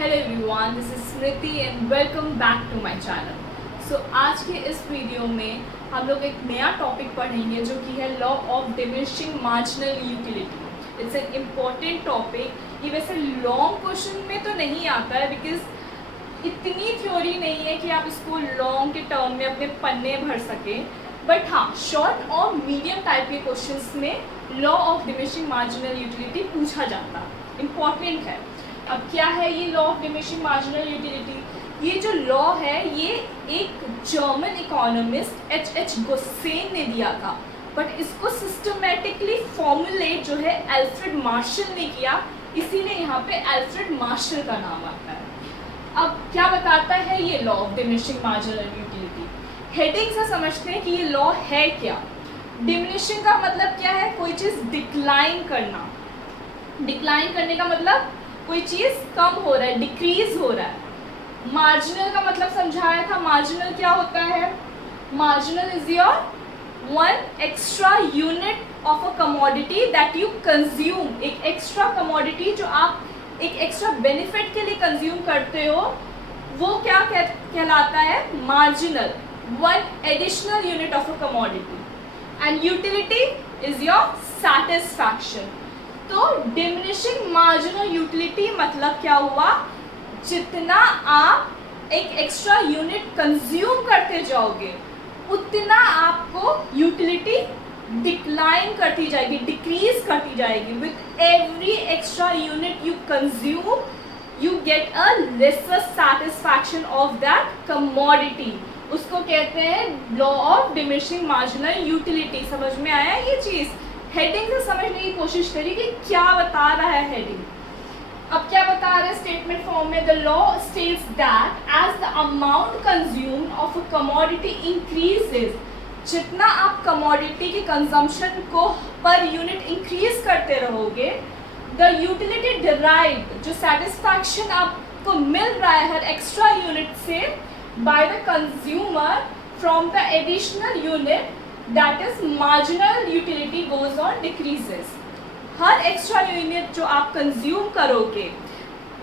Hello everyone, this is Smriti and welcome back to my channel. So आज के इस video में हम लोग एक नया टॉपिक पढ़ेंगे जो कि है law of diminishing marginal utility. It's an important topic. ये वैसे लॉन्ग क्वेश्चन में तो नहीं आता है बिकॉज इतनी थ्योरी नहीं है कि आप इसको लॉन्ग के टर्म में अपने पन्ने भर सकें, बट हाँ शॉर्ट और मीडियम टाइप के क्वेश्चंस में law of diminishing marginal utility पूछा जाता है, इम्पॉर्टेंट है। अब क्या है ये law of diminishing marginal utility? ये जो लॉ है ये एक जर्मन इकोनॉमिस्ट एच गोसेन ने दिया था, बट इसको सिस्टमेटिकली फॉर्मुलेट जो है अल्फ्रेड मार्शल ने किया, इसीलिए यहाँ पे अल्फ्रेड मार्शल का नाम आता है। अब क्या बताता है ये law of diminishing marginal utility? Heading से समझते हैं कि ये लॉ है क्या। डिमिनिशिंग का मतलब क्या है? कोई चीज़ डिक्लाइन करना। डिक्लाइन करने का मतलब कोई चीज़ कम हो रहा है, डिक्रीज हो रहा है। मार्जिनल का मतलब समझाया था। मार्जिनल क्या होता है? Marginal is your one extra unit of a commodity that you consume. एक एक्स्ट्रा कमोडिटी जो आप एक एक्स्ट्रा बेनिफिट के लिए कंज्यूम करते हो, वो क्या कहलाता है? Marginal. One additional unit of a commodity. And utility is your satisfaction. तो डिमिनिशिंग मार्जिनल यूटिलिटी मतलब क्या हुआ? जितना आप एक एक्स्ट्रा यूनिट कंज्यूम करते जाओगे उतना आपको यूटिलिटी डिक्लाइन करती जाएगी, डिक्रीज करती जाएगी। With every extra unit you consume you get a lesser satisfaction of that commodity. उसको कहते हैं law of diminishing marginal utility. समझ में आया ये चीज़? हेडिंग से समझने की कोशिश करिए कि क्या बता रहा है हेडिंग। अब क्या बता रहा है स्टेटमेंट फॉर्म में? The law states that as the amount consumed of a commodity increases, जितना आप कमोडिटी के कंजम्पशन को पर यूनिट इंक्रीज करते रहोगे, द यूटिलिटी डिराइव्ड, जो सेटिस्फैक्शन आपको मिल रहा है हर एक्स्ट्रा यूनिट से by the consumer from the additional unit, that is marginal utility goes on decreases। Her extra unit जो आप कंज्यूम करोगे,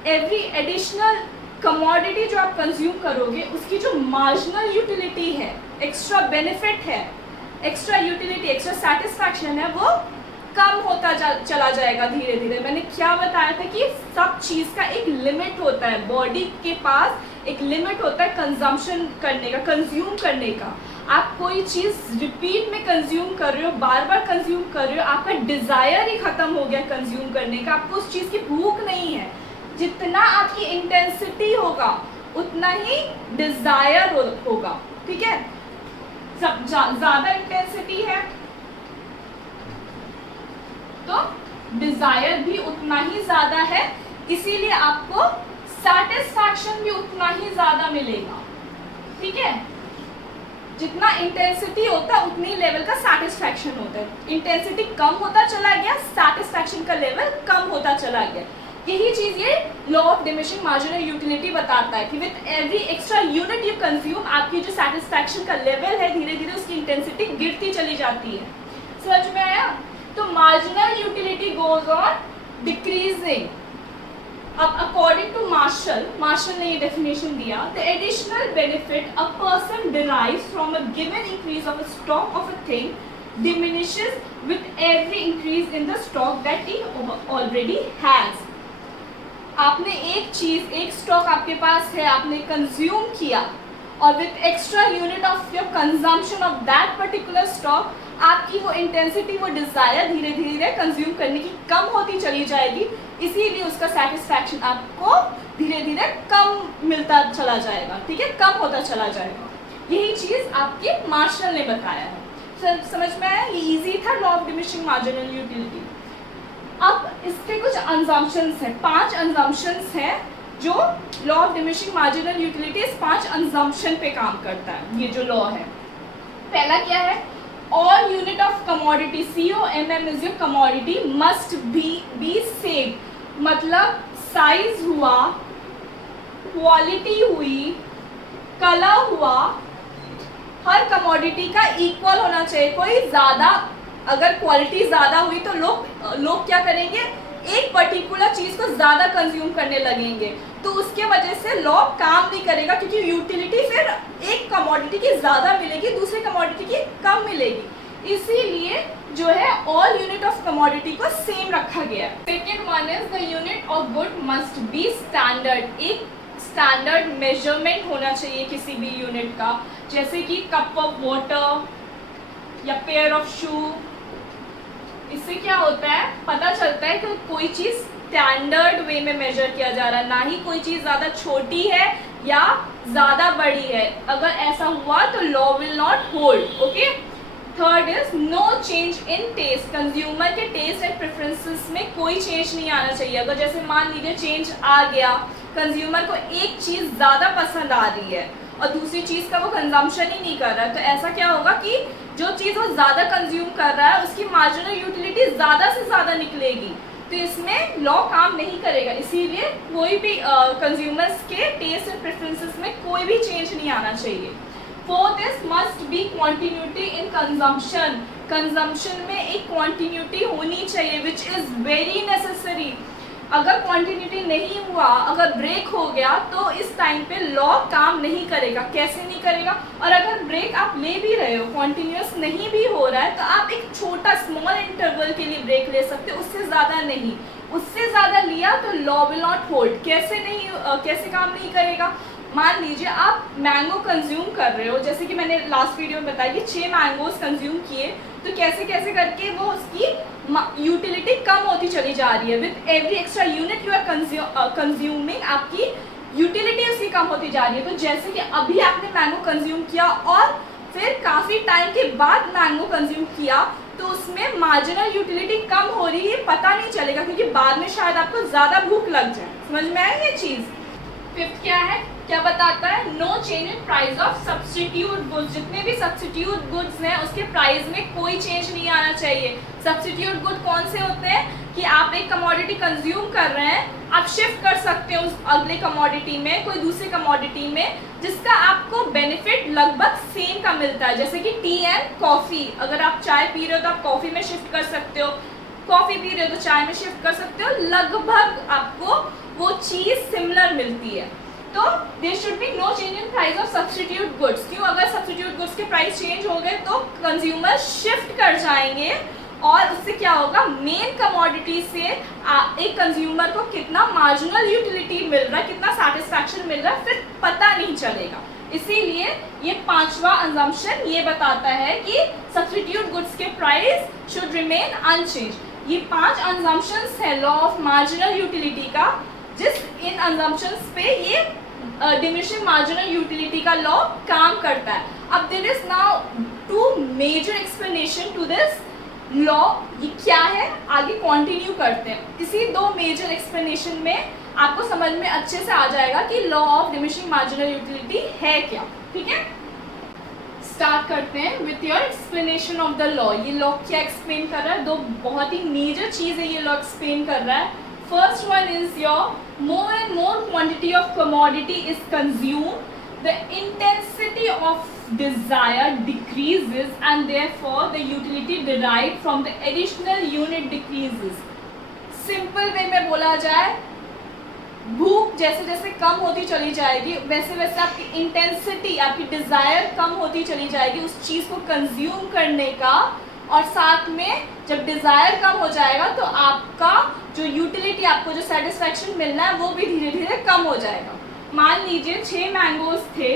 एवरी एडिशनल कमोडिटी जो आप कंज्यूम करोगे, उसकी जो मार्जिनल यूटिलिटी है, एक्स्ट्रा बेनिफिट है, एक्स्ट्रा यूटिलिटी, एक्स्ट्रा सेटिस्फैक्शन है, वो कम होता चला जाएगा धीरे धीरे। मैंने क्या बताया था कि सब चीज़ का एक लिमिट होता है, बॉडी के पास एक लिमिट होता है कंजम्पशन करने का, कंज्यूम करने का। आप कोई चीज़ रिपीट में कंज्यूम कर रहे हो, बार बार कंज्यूम कर रहे हो, आपका डिज़ायर ही ख़त्म हो गया कंज्यूम करने का, आपको उस चीज़ की भूख नहीं है। जितना आपकी इंटेंसिटी होगा उतना ही डिज़ायर होगा, ठीक है? ज़्यादा इंटेंसिटी है तो डिज़ायर भी उतना ही ज़्यादा है, इसीलिए आपको सैटिस्फैक्शन भी उतना ही ज़्यादा मिलेगा, ठीक है? जितना इंटेंसिटी होता है उतनी लेवल का सेटिस्फैक्शन होता है। इंटेंसिटी कम होता चला गया, सेटिस्फैक्शन का लेवल कम होता चला गया। यही चीज़ ये law of diminishing marginal utility बताता है कि with every extra unit you consume, आपकी जो सेटिस्फैक्शन का लेवल है धीरे धीरे उसकी इंटेंसिटी गिरती चली जाती है। समझ में आया? तो marginal utility goes on decreasing. अब अकॉर्डिंग टू मार्शल ने ये डेफिनेशन दिया, the additional benefit a person derives from a given increase of a stock of a thing diminishes with every increase in the stock that he already has. आपने एक चीज़, एक stock आपके पास है, आपने consume किया, और with extra unit of your consumption of that particular stock, आपकी वो इंटेंसिटी, वो डिज़ायर धीरे धीरे कंज्यूम करने की कम होती चली जाएगी, इसीलिए उसका सेटिस्फैक्शन आपको धीरे धीरे कम मिलता चला जाएगा, ठीक है? कम होता चला जाएगा। यही चीज़ आपके मार्शल ने बताया है। समझ में आया? ये इजी था law of diminishing marginal utility. अब इसके कुछ अनजम्पशंस हैं, 5 अनजम्पशंस हैं जो law of diminishing marginal utility इस 5 अनजम्पशन पे काम करता है। ये जो लॉ है, पहला क्या है? All unit of commodity, COMM is your commodity, must be same. मतलब साइज हुआ, क्वालिटी हुई, कलर हुआ, हर कमोडिटी का इक्वल होना चाहिए। कोई ज़्यादा, अगर क्वालिटी ज़्यादा हुई तो लोग क्या करेंगे? एक पर्टिकुलर चीज को ज्यादा कंज्यूम करने लगेंगे, तो उसके वजह से लॉ काम नहीं करेगा, क्योंकि यूटिलिटी फिर एक कमोडिटी की ज्यादा मिलेगी, दूसरी कमोडिटी की कम मिलेगी। इसीलिए जो है ऑल यूनिट ऑफ कमोडिटी को सेम रखा गया है। Second one is the unit of good must be standard. एक स्टैंडर्ड मेजरमेंट होना चाहिए किसी भी यूनिट का, जैसे कि कप ऑफ वाटर या पेयर ऑफ शू। इससे क्या होता है, पता चलता है कि कोई चीज़ स्टैंडर्ड वे में मेजर किया जा रहा है, ना ही कोई चीज़ ज़्यादा छोटी है या ज़्यादा बड़ी है। अगर ऐसा हुआ तो law will not hold. Okay. Third is no change in taste. Consumer के टेस्ट एंड प्रेफरेंसेस में कोई चेंज नहीं आना चाहिए। अगर जैसे मान लीजिए चेंज आ गया, कंज्यूमर को एक चीज़ ज़्यादा पसंद आ रही है और दूसरी चीज़ का वो कंजम्पशन ही नहीं कर रहा है, तो ऐसा क्या होगा कि जो चीज़ वो ज़्यादा कंज्यूम कर रहा है उसकी मार्जिनल यूटिलिटी ज़्यादा से ज़्यादा निकलेगी, तो इसमें लॉ काम नहीं करेगा। इसीलिए कोई भी कंज्यूमर्स के टेस्ट एंड प्रेफरेंसेस में कोई भी चेंज नहीं आना चाहिए। Fourth is must be continuity in consumption. Consumption में एक क्वांटिन्यूटी होनी चाहिए विच इज़ वेरी नेसेसरी। अगर क्वांटिन्यूटी नहीं हुआ, अगर ब्रेक हो गया, तो इस टाइम पे लॉ काम नहीं करेगा। कैसे नहीं करेगा? और अगर ब्रेक आप ले भी रहे हो, कॉन्टिन्यूस नहीं भी हो रहा है, तो आप एक छोटा स्मॉल इंटरवल के लिए ब्रेक ले सकते हो, उससे ज़्यादा नहीं। उससे ज़्यादा लिया तो लॉ विल नॉट होल्ड। कैसे काम नहीं करेगा? मान लीजिए आप मैंगो कंज्यूम कर रहे हो, जैसे कि मैंने लास्ट वीडियो में बताया कि 6 मैंगोज कंज्यूम किए, तो कैसे कैसे करके वो उसकी यूटिलिटी कम होती चली जा रही है। With every extra unit you are consuming, आपकी यूटिलिटी उसकी कम होती जा रही है। तो जैसे कि अभी आपने मैंगो कंज्यूम किया और फिर काफ़ी टाइम के बाद मैंगो कंज्यूम किया, तो उसमें मार्जिनल यूटिलिटी कम हो रही है, पता नहीं चलेगा, क्योंकि बाद में शायद आपको ज़्यादा भूख लग जाए। समझ में आई ये चीज़? फिफ्थ क्या है, क्या बताता है? No change in price of substitute goods. जितने भी सब्स्टिट्यूट गुड्स हैं उसके प्राइस में कोई चेंज नहीं आना चाहिए। सब्स्टिट्यूट गुड कौन से होते हैं कि आप एक कमोडिटी कंज्यूम कर रहे हैं, आप शिफ्ट कर सकते हो उस अगले कमोडिटी में, कोई दूसरी कमोडिटी में, जिसका आपको बेनिफिट लगभग सेम का मिलता है। जैसे कि टी एंड कॉफ़ी, अगर आप चाय पी रहे हो तो आप कॉफ़ी में शिफ्ट कर सकते हो, कॉफ़ी पी रहे हो तो चाय में शिफ्ट कर सकते हो, लगभग आपको वो चीज़ सिमिलर मिलती है। तो there should be no change in price of substitute goods. क्यों? अगर सब्स्टिट्यूट गुड्स के प्राइस चेंज हो गए तो कंज्यूमर शिफ्ट कर जाएंगे, और उससे क्या होगा, मेन कमोडिटी से एक कंज्यूमर को कितना मार्जिनल यूटिलिटी मिल रहा है, कितना सेटिस्फैक्शन मिल रहा है, फिर पता नहीं चलेगा। इसीलिए ये 5वां असम्पशन ये बताता है कि सब्स्टिट्यूट गुड्स के प्राइस शुड रिमेन अनचेंज। ये 5 असम्पशंस है लॉ ऑफ मार्जिनल यूटिलिटी का, जिस इन असम्पशंस पे ये डिमिनिशिंग मार्जिनल यूटिलिटी का लॉ काम करता है। अब there is now 2 major explanation to this law. ये क्या है, आगे कंटिन्यू करते हैं। इसी 2 मेजर एक्सप्लेनेशन में आपको समझ में अच्छे से आ जाएगा कि law of diminishing marginal utility है क्या। ठीक है, स्टार्ट करते हैं with your explanation of the law. ये लॉ क्या एक्सप्लेन कर रहा है? 2 बहुत ही मेजर चीज़ है ये लॉ एक्सप्लेन कर रहा है। First one is your more and more quantity of commodity is consumed, the intensity of desire decreases and therefore the utility derived from the additional unit decreases. Simple way में बोला जाए, भूख जैसे जैसे कम होती चली जाएगी वैसे वैसे आपकी इंटेंसिटी, आपकी डिज़ायर कम होती चली जाएगी उस चीज़ को कंज्यूम करने का, और साथ में जब डिज़ायर कम हो जाएगा तो आपका जो यूटिलिटी, आपको जो सेटिस्फैक्शन मिलना है वो भी धीरे धीरे कम हो जाएगा। मान लीजिए 6 मैंगोज थे,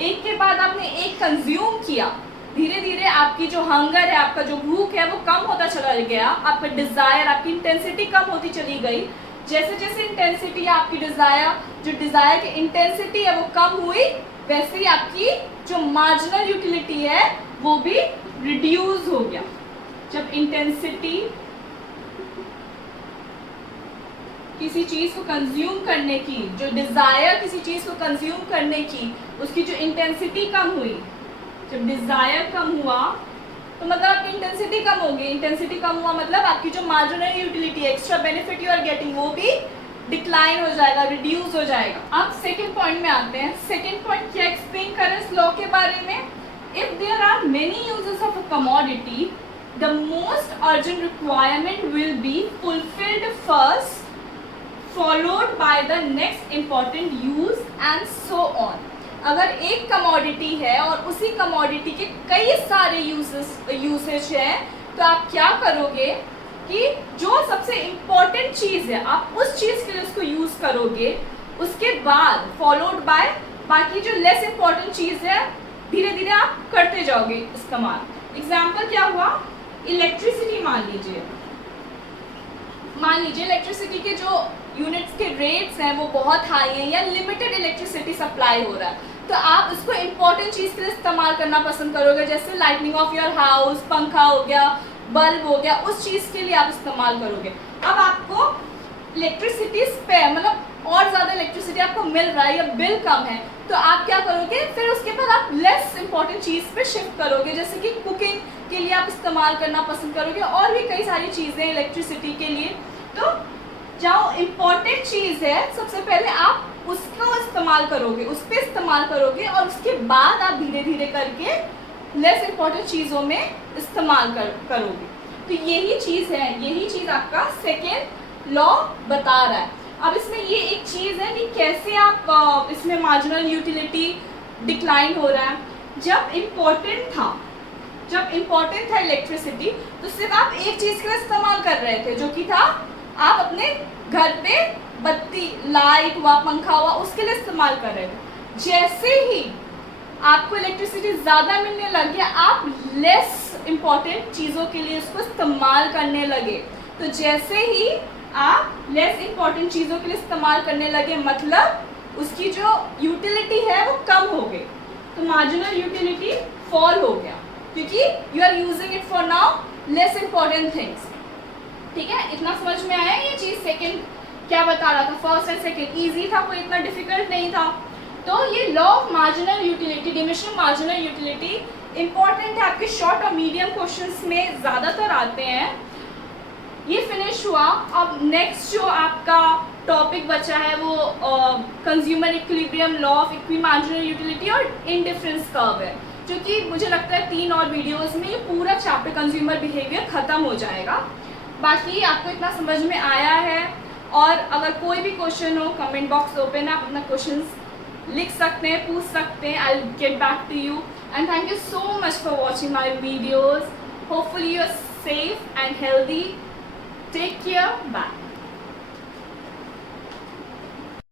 एक के बाद आपने एक कंज्यूम किया, धीरे धीरे आपकी जो हंगर है, आपका जो भूख है वो कम होता चला गया, आपका डिज़ायर, आपकी इंटेंसिटी कम होती चली गई। जैसे जैसे इंटेंसिटी, आपकी डिज़ायर, जो डिज़ायर की इंटेंसिटी है वो कम हुई, वैसे ही आपकी जो मार्जिनल यूटिलिटी है वो भी रिड्यूस हो गया। जब इंटेंसिटी किसी चीज़ को कंज्यूम करने की, जो डिज़ायर किसी चीज़ को कंज्यूम करने की, उसकी जो इंटेंसिटी कम हुई, जब डिज़ायर कम हुआ तो मतलब आपकी इंटेंसिटी कम होगी। इंटेंसिटी कम हुआ मतलब आपकी जो marginal utility, extra benefit you are getting, वो भी डिक्लाइन हो जाएगा, रिड्यूस हो जाएगा। अब सेकेंड पॉइंट में आते हैं। सेकेंड पॉइंट क्या एक्सप्लेन करें इस लॉ के बारे में? If there are many uses of a commodity, the most urgent requirement will be fulfilled first, followed by the next important use and so on. अगर एक कमोडिटी है और उसी कमोडिटी के कई सारे यूसेज हैं, तो आप क्या करोगे कि जो सबसे इम्पोर्टेंट चीज़ है आप उस चीज़ के लिए उसको यूज़ करोगे, उसके बाद फॉलोड बाय बाकी जो लेस इम्पोर्टेंट चीज़ है धीरे धीरे आप करते जाओगे इस्तेमाल। एग्जाम्पल क्या हुआ, इलेक्ट्रिसिटी मान लीजिए इलेक्ट्रिसिटी के जो यूनिट्स के रेट्स हैं वो बहुत हाई हैं या लिमिटेड इलेक्ट्रिसिटी सप्लाई हो रहा है, तो आप उसको इम्पोर्टेंट चीज़ के लिए इस्तेमाल करना पसंद करोगे, जैसे लाइटनिंग ऑफ योर हाउस, पंखा हो गया, बल्ब हो गया, उस चीज़ के लिए आप इस्तेमाल करोगे। अब आपको इलेक्ट्रिसिटी स्पेयर मतलब और ज़्यादा इलेक्ट्रिसिटी आपको मिल रहा है या बिल कम है, तो आप क्या करोगे, फिर उसके बाद आप लेस इंपॉर्टेंट चीज़ पे शिफ्ट करोगे, जैसे कि कुकिंग के लिए आप इस्तेमाल करना पसंद करोगे और भी कई सारी चीज़ें इलेक्ट्रिसिटी के लिए। तो जो इम्पॉर्टेंट चीज़ है सबसे पहले आप उसको इस्तेमाल करोगे, उस पर इस्तेमाल करोगे और उसके बाद आप धीरे धीरे करके लेस इम्पॉर्टेंट चीज़ों में इस्तेमाल करोगे। तो यही चीज़ है, यही चीज़ आपका सेकेंड लॉ बता रहा है। अब इसमें ये एक चीज़ है कि कैसे आप इसमें मार्जिनल यूटिलिटी डिक्लाइन हो रहा है। जब इम्पोर्टेंट था इलेक्ट्रिसिटी, तो सिर्फ आप एक चीज़ के लिए इस्तेमाल कर रहे थे, जो कि था आप अपने घर पे बत्ती, लाइट हुआ, पंखा हुआ, उसके लिए इस्तेमाल कर रहे थे। जैसे ही आपको इलेक्ट्रिसिटी ज़्यादा मिलने लग गया, आप लेस इम्पॉर्टेंट चीज़ों के लिए उसको इस्तेमाल करने लगे। तो जैसे ही आप लेस इम्पॉर्टेंट चीज़ों के लिए इस्तेमाल करने लगे, मतलब उसकी जो यूटिलिटी है वो कम हो गई, तो मार्जिनल यूटिलिटी फॉल हो गया, क्योंकि you are using it for now less important things. ठीक है, इतना समझ में आया ये चीज़? सेकेंड क्या बता रहा था, फर्स्ट एंड सेकेंड ईजी था, कोई इतना डिफिकल्ट नहीं था। तो ये law of marginal utility, diminishing marginal utility important है, आपके शॉर्ट और मीडियम क्वेश्चंस में ज़्यादातर आते हैं। ये फिनिश हुआ। अब नेक्स्ट जो आपका टॉपिक बचा है वो consumer equilibrium, law of equimarginal utility और इंडिफरेंस कर्व है, जो कि मुझे लगता है 3 और वीडियोस में ये पूरा चैप्टर कंज्यूमर बिहेवियर ख़त्म हो जाएगा। बाकी आपको इतना समझ में आया है, और अगर कोई भी क्वेश्चन हो कमेंट बॉक्स ओपन है, आप अपना क्वेश्चंस लिख सकते हैं, पूछ सकते हैं। I will get back to you and thank you so much for watching my videos. Hopefully you are safe and healthy. Take care. Bye.